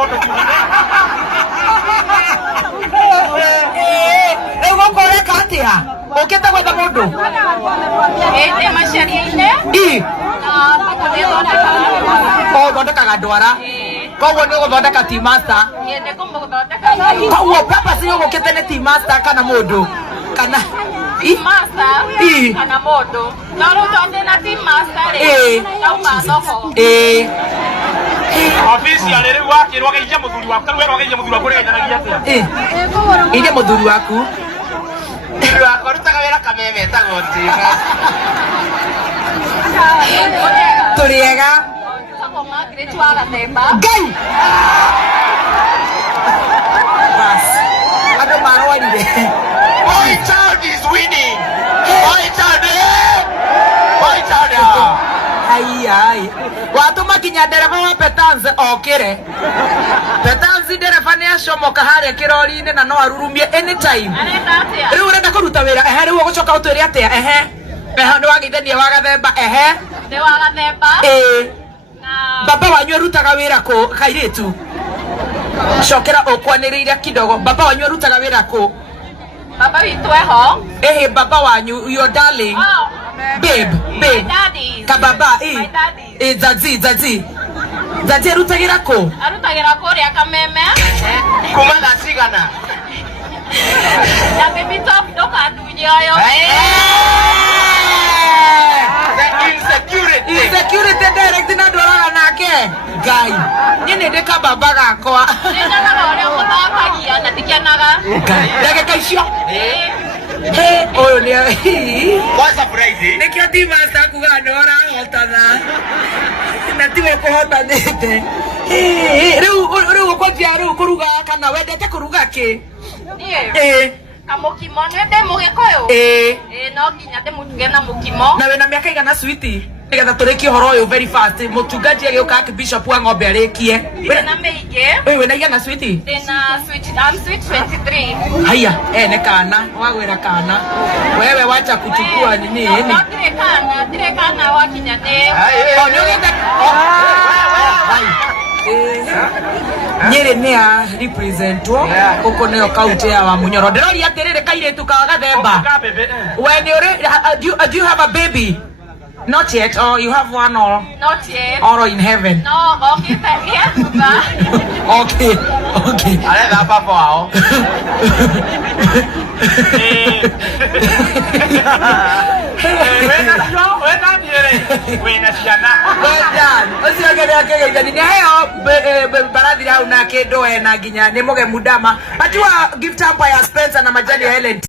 mondo kiume. Ego kore katia. Oketa gwetha mundu. Maciaria-inĩ. Thondekaga ndwara. Koguo nĩ ũgũthondeka tea master. Koguo papa si ũgũkĩte nĩ tea master kana mũndũ kana Master kana mũndũ. No rĩu tondũ na tea master rĩ, nauma thoko. Official rĩu wakĩrwo geithia mũthuri waku. Tarĩu werwo geithia mũthuri waku ũrĩgeithanagia atĩa? Geithia mũthuri waku. Mũthuri waku arutaga wĩra kameme etagwo tea master. Tũrĩega. Ngai! Bas. Andũ marwarire. My child is winning. My child. My child. Ai. Watũma kinya ndereba wa Petanze okĩre. Petanze ndereba nĩ acomoka harĩa kĩrori-inĩ na no arurumie anytime. Rĩu ũrenda kũruta wĩra rĩu ũgũcoka ũtwĩre atĩa nĩ wageithania wa Gathemba Nĩ wa Gathemba. Baba wanyu arutaga wĩra kũ kairĩtu? Cokera ũkwanĩrĩire kidogo. Baba wanyu arutaga wĩra kũ? Baba witũ eho. Baba wanyu, your darling. Babe. My daddy. Kababa, My daddy. Zazi arutagĩra kũ? Arutagĩra kũrĩa Kameme. Kuma thaa cigana? Na baby top ndũkanunye ũyũ. Insecurity direct na ndwaraga nake. Ngai. Niĩ nĩ ndĩ kababa gakwa. Nĩnyonaga ũrĩa mũthakagia na ndikenaga. Ndagĩka icio. Ũyũ nĩ Kwanza Friday. nĩkĩo tea master akuga nĩ ũrahotana. Na tiwe kũhotanĩte. Rĩu ũkwanjia rĩu kũruga kana wendete kũruga kĩ? Niĩ. Kamũkimo nĩ ndĩ Mũgĩkũyũ. No nginya ndĩmũtuge na mũkimo. Na wĩna mĩaka igana switi? Nĩgetha tũrĩkie ũhoro ũyũ very fast. Mũtungaji agĩũka Archbishop wa Ng'ombe arĩkie. Ndĩna mĩingĩ. Wĩna igana switi? I'm sweet 23. Haya, nĩ kana, wagwĩra kana. Wewe wacha kuchukua nini? Ndirĩ kana wakinya nĩ. Nĩ ũgĩte Nyeri nĩ ya representwo gũkũ nĩyo kaunti ya Wamunyoro. Ndĩroria atĩrĩrĩ kairĩtu ka Gathemba. When do you have a baby? Not yet, or you have one or Not yet. or in heaven? No, okay, yes, Okay. Aretha papa wao. Wena ciana. Ũcio ngene akĩgeithania. Nĩ heo barathi hau na kĩndũ na nginya nĩ mũgemu ndama. Ajua gift umpire Spencer na Majani Helen.